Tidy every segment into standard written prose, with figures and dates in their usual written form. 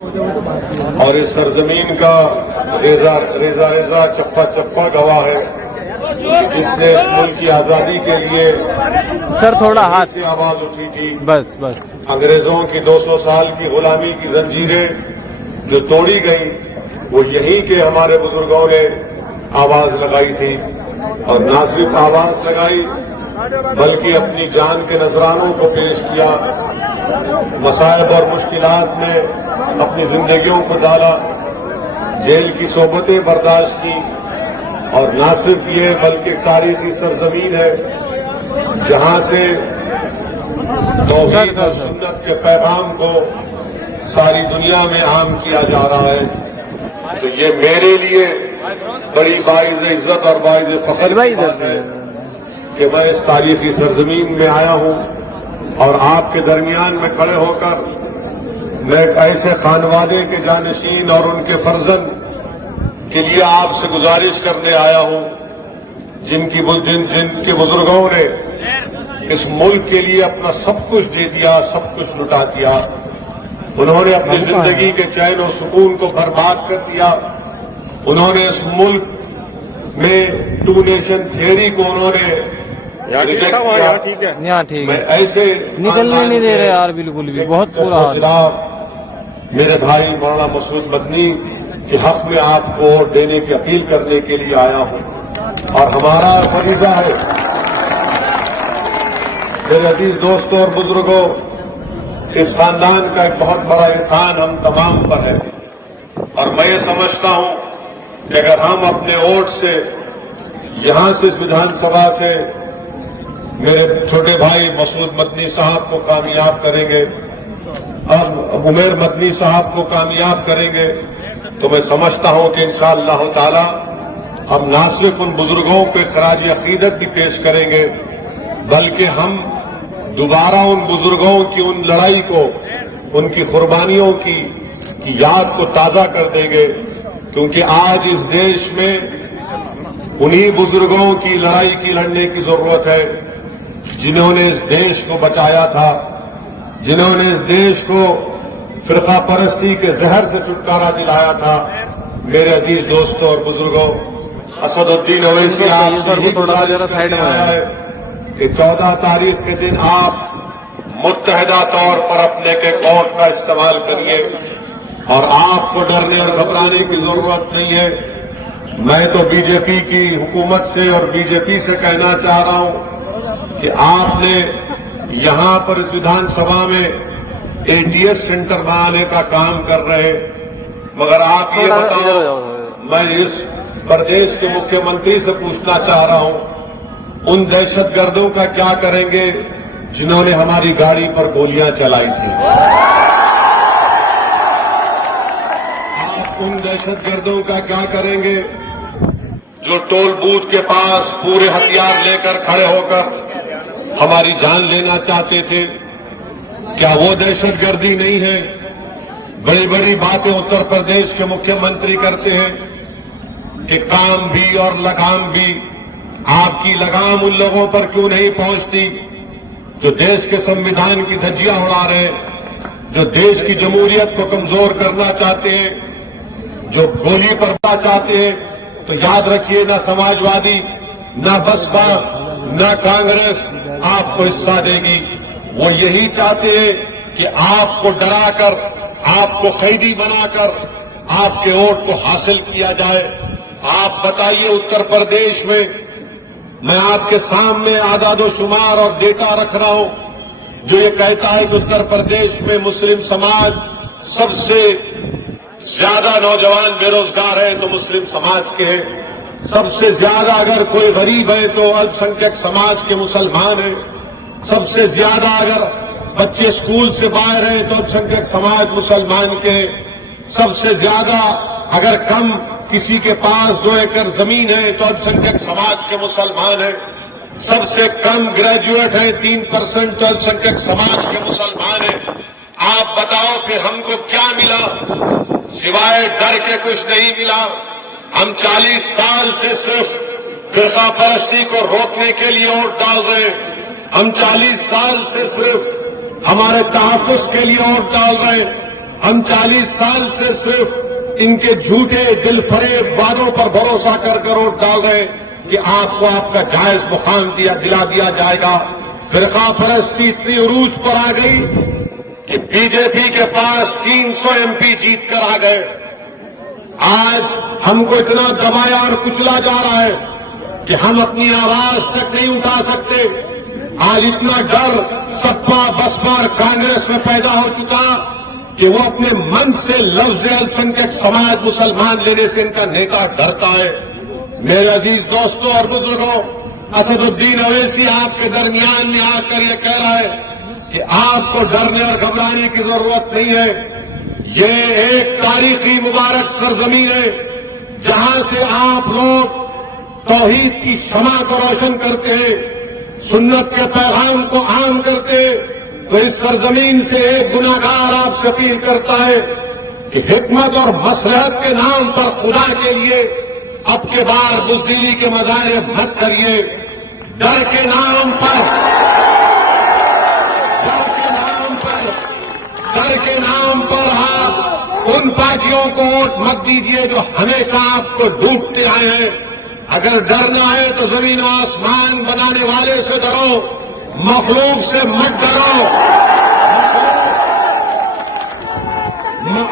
और इस सरजमीन का रेजा रेजा रेजा चप्पा चप्पा गवाह है जिसने इस मुल्क की आजादी के लिए सर थोड़ा हाथ से आवाज उठी थी। बस बस अंग्रेजों की 200 साल की गुलामी की जंजीरें जो तोड़ी गई वो यहीं के हमारे बुजुर्गों ने आवाज लगाई थी और ना सिर्फ आवाज लगाई बल्कि अपनी जान के नजरानों को पेश किया, मसाइब और मुश्किलात में अपनी जिंदगियों को डाला, जेल की सोबतें बर्दाश्त की और न सिर्फ ये बल्कि तारीखी सरजमीन है जहां से तौहीद और सुन्नत के पैगाम को सारी दुनिया में आम किया जा रहा है। तो ये मेरे लिए बड़ी बाइज़ इज्जत और बाइज़ फख्र की बात है कि मैं इस तारीखी सरजमीन में आया हूं और आपके दरमियान में खड़े होकर मैं एक ऐसे खानवादे के जानशीन और उनके फर्जन के लिए आपसे गुजारिश करने आया हूं जिनके बुजुर्गों ने इस मुल्क के लिए अपना सब कुछ दे दिया, सब कुछ लुटा दिया। उन्होंने अपनी जिंदगी के चैन और सुकून को बर्बाद कर दिया। उन्होंने इस मुल्क में टू नेशन थियरी को उन्होंने रिजेक्ट किया। यहाँ ठीक मैं है, ऐसे निकलने नहीं दे रहे यार, बिल्कुल भी बहुत बुरा हाल है। मेरे भाई मौलाना मसूद मदनी के हक में आपको वोट देने की अपील करने के लिए आया हूं और हमारा फरीजा है। मेरे अजीज दोस्तों और बुजुर्गों, इस खानदान का एक बहुत बड़ा एहसान हम तमाम पर है और मैं ये समझता हूं कि अगर हम अपने वोट से यहां से इस विधानसभा से मेरे छोटे भाई मसूद मदनी साहब को कामयाब करेंगे, अब उमेर मदनी साहब को कामयाब करेंगे, तो मैं समझता हूं कि इंशाअल्लाह ताला हम न सिर्फ उन बुजुर्गों पे खराज अकीदत भी पेश करेंगे बल्कि हम दोबारा उन बुजुर्गों की उन लड़ाई को, उनकी कुर्बानियों की याद को ताजा कर देंगे, क्योंकि आज इस देश में उन्हीं बुजुर्गों की लड़ाई की लड़ने की जरूरत है जिन्होंने इस देश को बचाया था, जिन्होंने इस देश को फिरका परस्ती के जहर से छुटकारा दिलाया था। मेरे अजीज दोस्तों और बुजुर्गों, असदुद्दीन ओवैसी आपसे थोड़ा साइड में आया है कि 14 तारीख के दिन आप मुत्तहिदा तौर पर अपने के वोट का इस्तेमाल करिए और आपको डरने और घबराने की जरूरत नहीं है। मैं तो बीजेपी की हुकूमत से और बीजेपी से कहना चाह रहा हूं कि आपने यहां पर इस विधानसभा में एटीएस सेंटर बनाने का काम कर रहे, मगर आप ये बताओ, मैं इस प्रदेश के मुख्यमंत्री से पूछना चाह रहा हूं उन दहशतगर्दों का क्या करेंगे जिन्होंने हमारी गाड़ी पर गोलियां चलाई थी। आप उन दहशतगर्दों का क्या करेंगे जो टोल बूथ के पास पूरे हथियार लेकर खड़े होकर हमारी जान लेना चाहते थे? क्या वो दहशतगर्दी नहीं है? बड़ी बड़ी बातें उत्तर प्रदेश के मुख्यमंत्री करते हैं कि काम भी और लगाम भी। आपकी लगाम उन लोगों पर क्यों नहीं पहुंचती जो देश के संविधान की धज्जियां उड़ा रहे हैं, जो देश की जमहूरियत को कमजोर करना चाहते हैं, जो गोली पर चाहते हैं? तो याद रखिए, ना समाजवादी, ना बसपा, ना कांग्रेस आपको हिस्सा देगी। वो यही चाहते हैं कि आपको डराकर, आपको कैदी बनाकर आपके वोट को हासिल किया जाए। आप बताइए, उत्तर प्रदेश में मैं आपके सामने आदादोशुमार और डेटा रख रहा हूं जो ये कहता है कि उत्तर प्रदेश में मुस्लिम समाज सबसे ज्यादा नौजवान बेरोजगार है तो मुस्लिम समाज के हैं, सबसे ज्यादा अगर कोई गरीब है तो अल्पसंख्यक समाज के मुसलमान हैं, सबसे ज्यादा अगर बच्चे स्कूल से बाहर हैं तो अल्पसंख्यक समाज मुसलमान के हैं, सबसे ज्यादा अगर कम किसी के पास 2 एकड़ जमीन है तो अल्पसंख्यक समाज के मुसलमान हैं, सबसे कम ग्रेजुएट है 3% तो अल्पसंख्यक समाज के मुसलमान हैं। आप बताओ कि हमको क्या मिला? सिवाय डर के कुछ नहीं मिला। हम 40 साल से सिर्फ फिरका परस्ती को रोकने के लिए वोट डाल रहे हैं। हम 40 साल से सिर्फ हमारे तहफ्फुज़ के लिए वोट डाल रहे हैं। हम 40 साल से सिर्फ इनके झूठे दिलफरेब वादों पर भरोसा कर वोट डाल रहे कि आपको आपका जायज मुकाम दिला दिया जाएगा। फिरका परस्ती इतनी उरूज पर आ गई कि बीजेपी के पास 300 एमपी जीत कर आ गए। आज हमको इतना दबाया और कुचला जा रहा है कि हम अपनी आवाज तक नहीं उठा सकते। आज इतना डर सपा बसपा और कांग्रेस में पैदा हो चुका कि वो अपने मन से लफ्ज अल्पसंख्यक समाज मुसलमान लेने से इनका नेता डरता है। मेरे अजीज दोस्तों और बुजुर्गों, असदुद्दीन अवैसी आपके दरमियान में आकर ये कह रहा है कि आपको डरने और घबराने की जरूरत नहीं है। ये एक तारीखी मुबारक सरजमीन है जहां से आप लोग तौहीद की शमा को रोशन करते हैं, सुन्नत के पैगाम को आम करते हैं। तो इस सरजमीन से एक गुनाहगार आपसे अपील करता है कि हिकमत और मसलहत के नाम पर खुदा के लिए अब के बार बुज़दिली के मज़ाहिर मत करिए। डर के नाम पर आप उन पार्टियों को वोट मत दीजिए जो हमेशा आपको डूबते आए हैं। अगर डरना है तो जमीन आसमान बनाने वाले से डरो, मखलूक से मत डरो।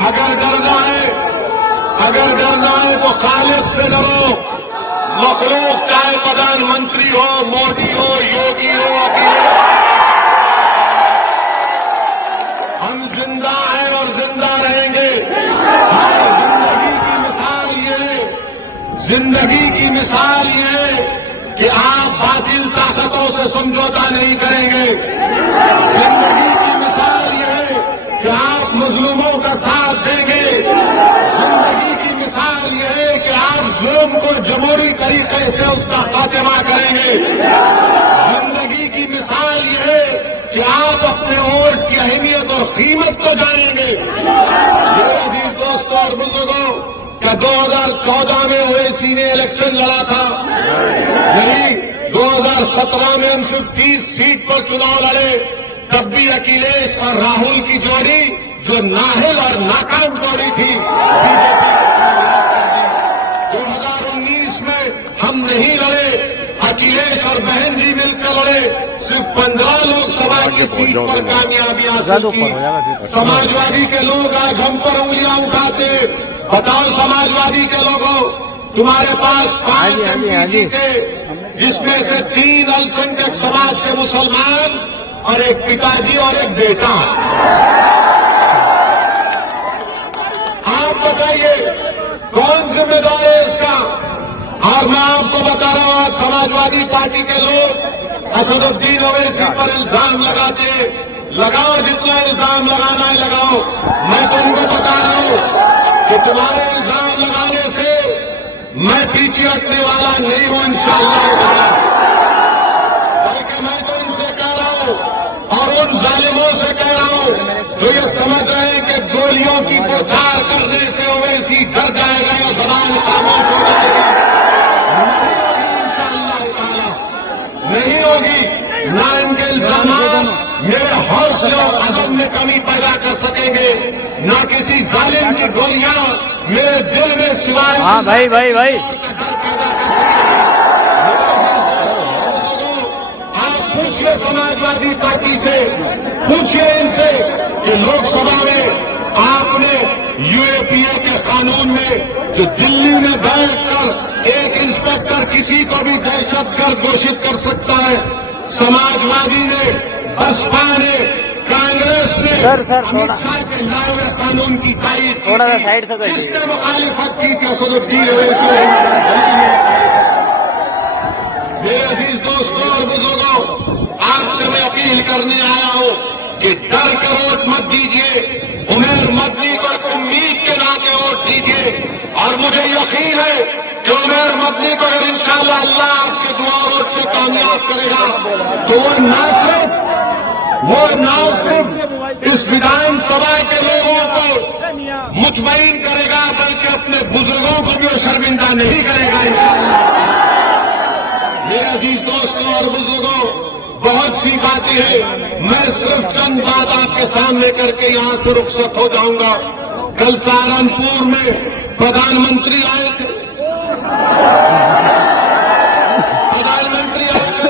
अगर डरना है तो खालिद से डरो। मखलूक चाहे प्रधानमंत्री हो, मोदी हो, योगी हो, हम जिंदा हैं और जिंदा रहेंगे। जिंदगी की मिसाल ये कि आप बातिल ताकतों से समझौता नहीं करेंगे। जिंदगी की मिसाल ये कि आप मजलूमों का साथ देंगे। जिंदगी की मिसाल ये है कि आप जुल्म को जमहूरी तरीके से उसका खात्मा करेंगे। जिंदगी की मिसाल ये है कि आप अपने वोट की अहमियत और कीमत को जानेंगे। मेरे अजीज दोस्तों और बुजुर्गों, क्या 2014 में ओवैसी ने इलेक्शन लड़ा था? नहीं। 2017 में हम सिर्फ 30 सीट पर चुनाव लड़े, तब भी अखिलेश और राहुल की जोड़ी जो नाहिल और नाकाम जोड़ी थी, 2019 में हम नहीं लड़े, अखिलेश और बहन जी मिलकर लड़े, सिर्फ 15 लोकसभा की सीट पर कामयाबी हासिल की। समाजवादी के लोग आज हम पर उंगलियां उठाते। बताओ समाजवादी के लोगों, तुम्हारे पास 5 एमपी थे, जिसमें से 3 अल्पसंख्यक समाज के मुसलमान और एक पिताजी और एक बेटा। आप बताइए कौन जिम्मेदार है इसका? और मैं आपको बता रहा हूं, आज समाजवादी पार्टी के लोग असदुद्दीन ओवैसी पर इल्जाम लगाते। लगाओ, जितना इल्जाम लगाना है लगाओ। मैं तुमको बता रहा हूं कि तुम्हारे इल्जाम लगाने से मैं पीछे हटने वाला नहीं हूं इंशाअल्लाह। बल्कि मैं तो उनसे कह रहा हूं और उन जालिमों से कह रहा हूं जो ये समझ रहे हैं कि गोलियों की बौछार करने से ओवैसी डर जाएगा या जबान खामोश हो जाएगी। नहीं होगी। ना इनके इल्जाम मेरे हौसले और अज़म में कमी पैदा कर सकेंगे, ना किसी जालिम की गोलियां मेरे दिल में सिवाय। हाँ भाई। आप पूछिए समाजवादी पार्टी से, पूछिए इनसे कि लोकसभा में आपने यूएपीए के कानून में जो दिल्ली में बैठकर एक इंस्पेक्टर किसी को भी दहशतगर्द घोषित कर सकता है, समाजवादी ने, बसपा ने, कांग्रेस ने अमित शाह के लाए हुए कानून की तारीफ थोड़ा सा साइड से किसने मुखालिफत की? क्या असदुद्दीन ओवैसी? मेरे अजीज दोस्तों और बुजुर्गों, आपसे मैं अपील करने आया हूं कि डर के वोट मत दीजिए, उमेर मदनी को एक उम्मीद के नाते वोट दीजिए। और मुझे यकीन है कि उमेर मदनी को अगर इंशाअल्लाह अल्लाह आपके दुआ वोट से कामयाब करेगा तो वो ना सिर्फ इस विधानसभा के लोगों को मुतमईन करेगा, बल्कि अपने बुजुर्गों को भी वो शर्मिंदा नहीं करेगा इंशाअल्लाह। मेरे अजीज दोस्तों और बुजुर्गों, बहुत सी बातें हैं। मैं सिर्फ चंद बात आपके सामने करके यहां से रुखसत हो जाऊंगा। कल सहारनपुर में प्रधानमंत्री आए थे,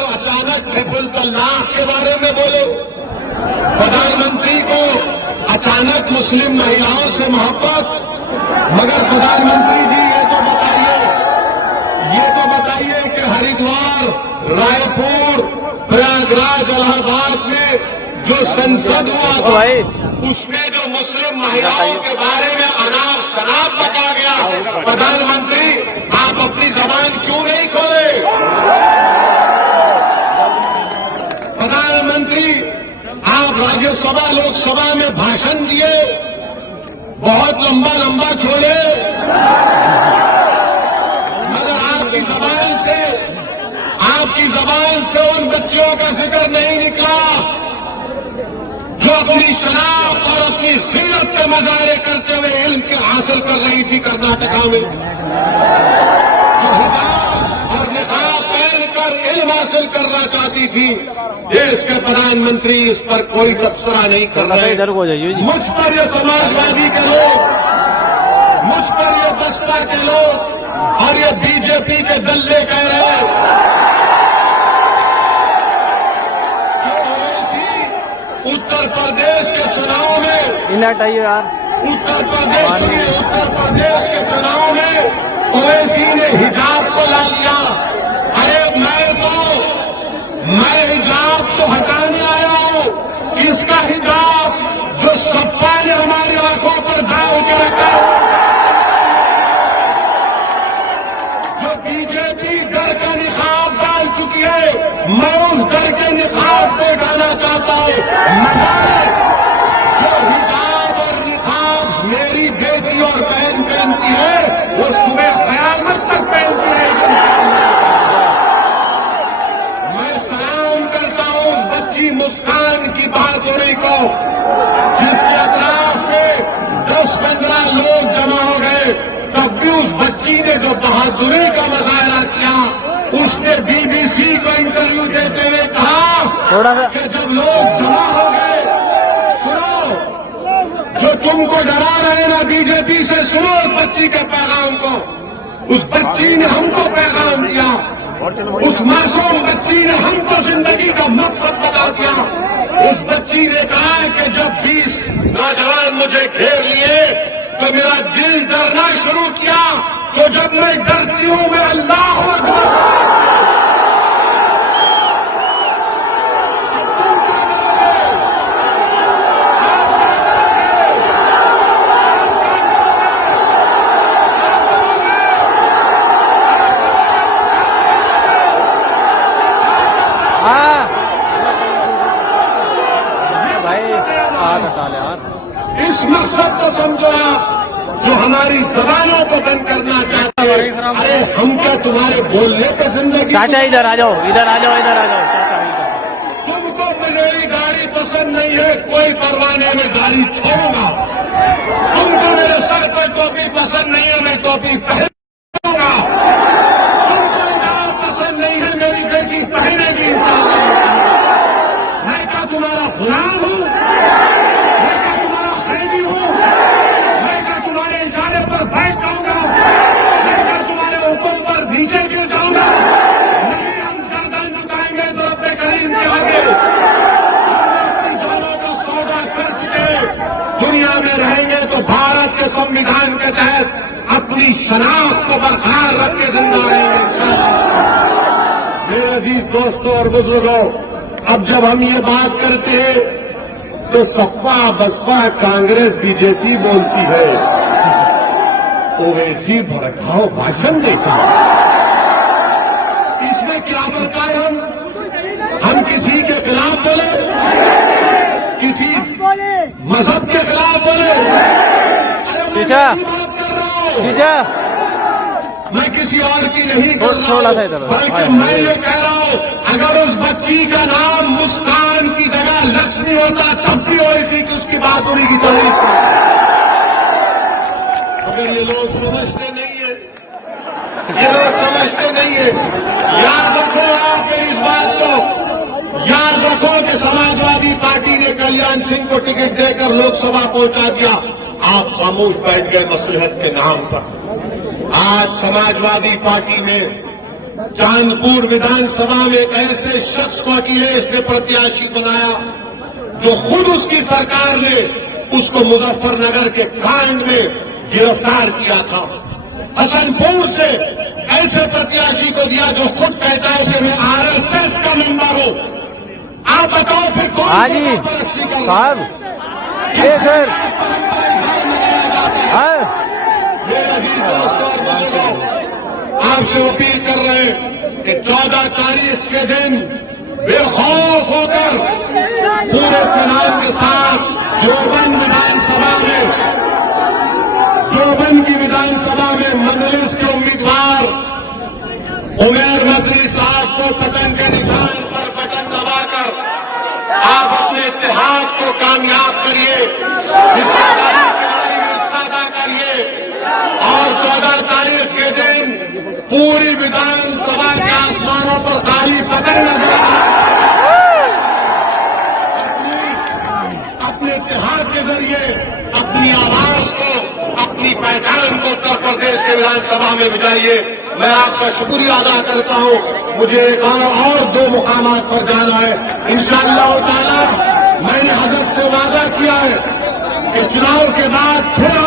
अचानक ट्रिपल तलाक के बारे में बोले। प्रधानमंत्री को अचानक मुस्लिम महिलाओं से मोहब्बत। मगर प्रधानमंत्री जी ये तो बताइए कि हरिद्वार, रायपुर, प्रयागराज, इलाहाबाद में जो संसद हुआ था उसमें जो मुस्लिम महिलाओं के बारे में अनाप शनाप बता गया। प्रधानमंत्री आप अपनी जबान क्यों नहीं खोले? प्रधानमंत्री आप राज्यसभा लोकसभा में भाषण दिए, बहुत लंबा लंबा छोड़े, मगर आपकी जबान से उन बच्चियों का जिक्र नहीं निकला जो अपनी शनाख्त और अपनी खिलत के मजारे करते हुए इल्म के हासिल कर रही थी कर्नाटका में, जो हिजाब और निकाब पहनकर इल्म हासिल करना चाहती थी। देश के प्रधानमंत्री इस पर कोई तबसरा नहीं कर रहे। इधर को जाइए। मुझ पर ये समाजवादी के लोग, मुझ पर ये बसपा के लोग और ये बीजेपी के दल्ले कह रहे हैं कि ओवैसी उत्तर प्रदेश के चुनाव में, इन्हें हटाइए यार। उत्तर प्रदेश के चुनाव में ओवैसी ने हिजाब को ला लिया। अरे मैं हिजाब तो हटाने आया हूं। किसका हिजाब? जो सपा ने हमारी आंखों पर दाव के रखा, जो बीजेपी डर का निकाब डाल चुकी है, मैं उस डर के निकाब को डालना चाहता हूं। मगर जो हिजाब और निकाब मेरी बेटी और बहन पहनती है वो सुबह कयामत तक पहनती है। मुस्कान की बहादुरी को, जिसके अतराफ में 10-15 लोग जमा हो गए, तब भी उस बच्ची ने जो बहादुरी का मुजाहरा किया, उसने बीबीसी को इंटरव्यू देते हुए कहा कि जब लोग जमा हो गए, सुनो, जो तुमको डरा रहे ना बीजेपी से, सुनो उस बच्ची के पैगाम को। उस बच्ची ने हमको पैगाम दिया, उस मासूम बच्ची ने हमको जिंदगी का मकसद बता दिया। उस बच्ची ने कहा कि जब 20 नौजवान मुझे घेर लिए तो मेरा दिल डरना शुरू किया, तो जब मैं डरती हूं मैं अल्लाह अकबर। इस मकसद को समझो आप, जो हमारी जबानों को बंद करना चाहता है। अरे हम क्या तुम्हारे बोलने पे जिंदगी? चाचा इधर आ जाओ, इधर आ जाओ, इधर आ जाओ। चाचा तुमको मेरी गाड़ी पसंद नहीं है, कोई परवाह नहीं, मैं गाड़ी छोड़ूंगा। तुमको मेरे सर पर टोपी पसंद नहीं है, मैं टोपी पहनूंगा। तुमको हिजाब पसंद नहीं है, मेरी बेटी पहनेगी इंशाअल्लाह। मैं क्या तुम्हारा गुलाम हूं? बैठ जाऊंगा? मैं क्या तुम्हारे हुक्म पर नीचे गिर जाऊंगा? नहीं, हम गर्दन झुकाएंगे तो अपने करीम के आगे। अपनी जानों का सौदा कर चुके दुनिया में रहेंगे तो भारत के संविधान के तहत अपनी शनाख्त को बरकरार रख के जिंदा रहेंगे। मेरे अजीज दोस्तों और बुजुर्गों, अब जब हम ये बात करते हैं तो सपा, बसपा, कांग्रेस, बीजेपी बोलती है, ओवैसी भड़काओ भाषण देता है। इसमें क्या फर्क है? हम किसी के खिलाफ बोले, किसी मजहब के खिलाफ बोले? चीचा, चीचा, मैं किसी और की नहीं कर रहा हूं, बल्कि मैं ये कह रहा हूं, अगर उस बच्ची का नाम मुस्कान की जगह लक्ष्मी होता तब भी ओवैसी की उसकी बहादुरी की तारीफ करता। मगर ये लोग समझते नहीं है, ये लोग समझते नहीं है। याद रखो आप इस बात को, याद रखो कि समाजवादी पार्टी ने कल्याण सिंह को टिकट देकर लोकसभा पहुंचा दिया। आप खामोश बैठ गए मसलहत के नाम पर। आज समाजवादी पार्टी ने चांदपुर विधानसभा में एक ऐसे शख्स को अखिलेश ने प्रत्याशी बनाया जो खुद उसकी सरकार ने उसको मुजफ्फरनगर के कांड में गिरफ्तार किया था। हसनपुर से ऐसे प्रत्याशी को दिया जो खुद कहता है कि मैं आरएसएस का मेंबर हूं। आप बताओ फिर कौन हाँ जी साहब ये सर मेरे अजीज दोस्तों और बुजुर्गों, आपसे अपील कर रहे हैं कि 14 तारीख के दिन बेखौफ होकर पूरे इत्मीनान के साथ देवबंद की विधानसभा में मजलिस के उम्मीदवार उमैर मदनी साहब को बटन के निशान पर बटन दबाकर आप अपने इत्तेहाद को कामयाब करिए, हिस्सा करिए और 14 तारीख के दिन पूरी विधानसभा के आसमानों पर खाली पतंग नजर अपने इत्तेहाद के जरिए अपनी आवाज को, अपनी पहचान को उत्तर प्रदेश के विधानसभा में भिजाइए। मैं आपका शुक्रिया अदा करता हूं। मुझे एक और 2 मुकामात पर जाना है। इंशाअल्लाह ताला मैंने हजरत से वादा किया है कि चुनाव के बाद फिर